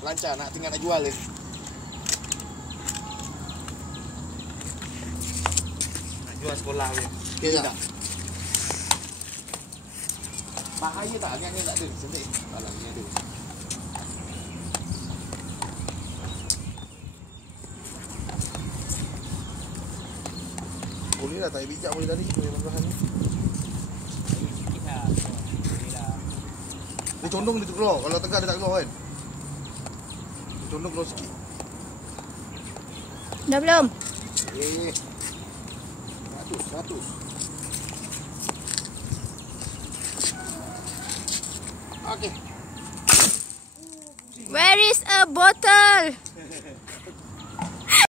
lancar nak tinggal nak jual ni. Nak jual sekolah ni. Okey tak? Bahaya tak? Angin tak ada. Sentik. Alah, ni ada. Boleh lah, tak bijak boleh tadi. Boleh bahan ni. Sikit lah. Boleh lah. Dia condong dia tu keluar. Kalau tegak dia tak keluar kan. Dia condong keluar sikit. Dah belum? Eh. 100. Okay. Where is a bottle?